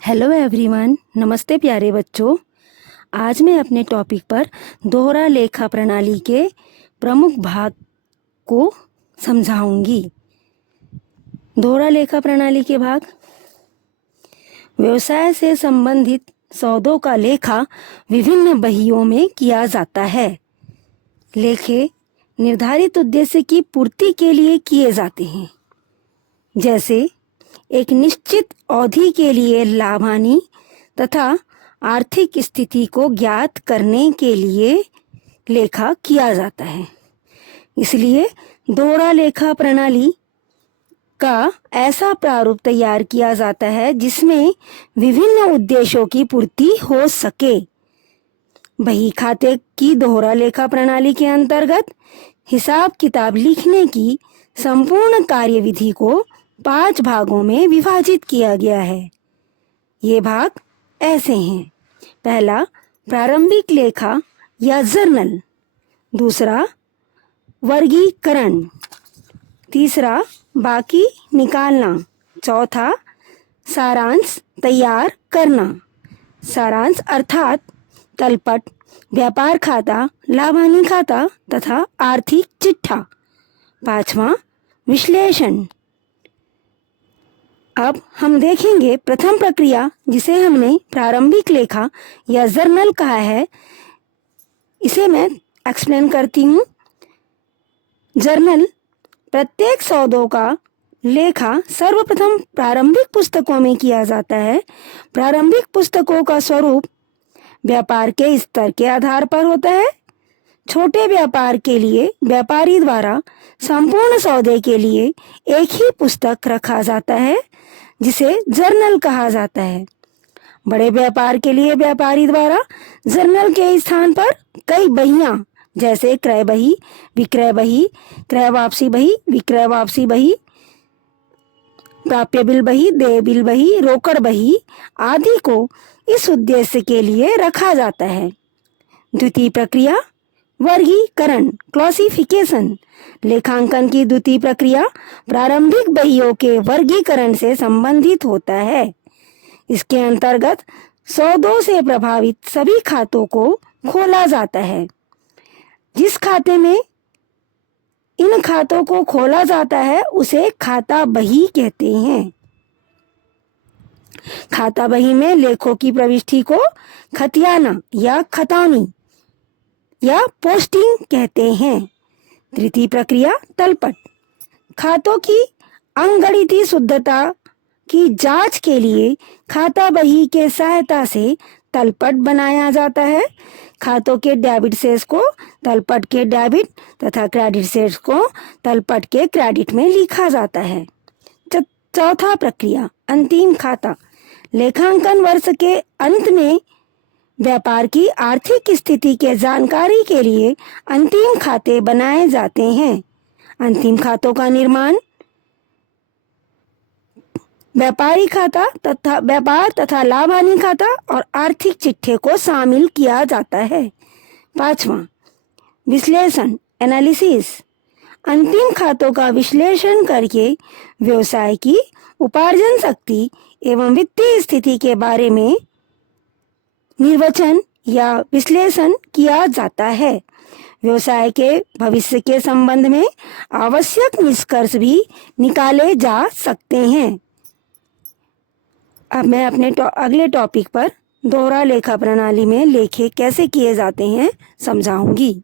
Hello everyone, नमस्ते प्यारे बच्चों। आज मैं अपने टॉपिक पर दोहरा लेखा प्रणाली के प्रमुख भाग को समझाऊंगी। दोहरा लेखा प्रणाली के भाग। व्यवसाय से संबंधित सौदों का लेखा विभिन्न बहियों में किया जाता है। लेखे निर्धारित उद्देश्य की पूर्ति के लिए किए जाते हैं, जैसे एक निश्चित अवधि के लिए लाभ हानि तथा आर्थिक स्थिति को ज्ञात करने के लिए लेखा किया जाता है। इसलिए दोहरा लेखा प्रणाली का ऐसा प्रारूप तैयार किया जाता है जिसमें विभिन्न उद्देश्यों की पूर्ति हो सके। बही खाते की दोहरा लेखा प्रणाली के अंतर्गत हिसाब किताब लिखने की संपूर्ण कार्यविधि को 5 भागों में विभाजित किया गया है। ये भाग ऐसे हैं: पहला, प्रारंभिक लेखा या जर्नल। दूसरा, वर्गीकरण। तीसरा, बाकी निकालना। चौथा, सारांश तैयार करना। सारांश अर्थात तलपट, व्यापार खाता, लाभ हानि खाता तथा आर्थिक चिट्ठा। पांचवा, विश्लेषण। अब हम देखेंगे प्रथम प्रक्रिया, जिसे हमने प्रारंभिक लेखा या जर्नल कहा है। इसे मैं एक्सप्लेन करती हूँ। जर्नल प्रत्येक सौदों का लेखा सर्वप्रथम प्रारंभिक पुस्तकों में किया जाता है। प्रारंभिक पुस्तकों का स्वरूप व्यापार के स्तर के आधार पर होता है। छोटे व्यापार के लिए व्यापारी द्वारा संपूर्ण सौदे के लिए एक ही पुस्तक रखा जाता है, जिसे जर्नल कहा जाता है। बड़े व्यापार के लिए व्यापारी द्वारा जर्नल के स्थान पर कई बहियां, जैसे क्रय बही, विक्रय बही, क्रय वापसी बही, विक्रय वापसी बही, प्राप्य बिल बही, देय बिल बही, रोकड़ बही आदि को इस उद्देश्य के लिए रखा जाता है। द्वितीय प्रक्रिया, वर्गीकरण, क्लासिफिकेशन। लेखांकन की द्वितीय प्रक्रिया प्रारंभिक बहियों के वर्गीकरण से संबंधित होता है। इसके अंतर्गत सौदों से प्रभावित सभी खातों को खोला जाता है। जिस खाते में इन खातों को खोला जाता है उसे खाता बही कहते हैं। खाता बही में लेखों की प्रविष्टि को खतियाना या खतौनी या पोस्टिंग कहते हैं। तृतीय प्रक्रिया, तलपट। खातों की अंगगणितीय शुद्धता की जांच के लिए खाता बही के सहायता से तलपट बनाया जाता है। खातों के डेबिट शेष को तलपट के डेबिट तथा क्रेडिट शेष को तलपट के क्रेडिट में लिखा जाता है। चौथा प्रक्रिया, अंतिम खाता। लेखांकन वर्ष के अंत में व्यापार की आर्थिक स्थिति के जानकारी के लिए अंतिम खाते बनाए जाते हैं। अंतिम खातों का निर्माण व्यापारी खाता तथा व्यापार तथा लाभ हानि खाता और आर्थिक चिट्ठे को शामिल किया जाता है। पांचवा, विश्लेषण, एनालिसिस। अंतिम खातों का विश्लेषण करके व्यवसाय की उपार्जन शक्ति एवं वित्तीय स्थिति के बारे में निर्वचन या विश्लेषण किया जाता है। व्यवसाय के भविष्य के संबंध में आवश्यक निष्कर्ष भी निकाले जा सकते हैं। अब मैं अपने अगले टॉपिक पर दोहरा लेखा प्रणाली में लेखे कैसे किए जाते हैं समझाऊंगी।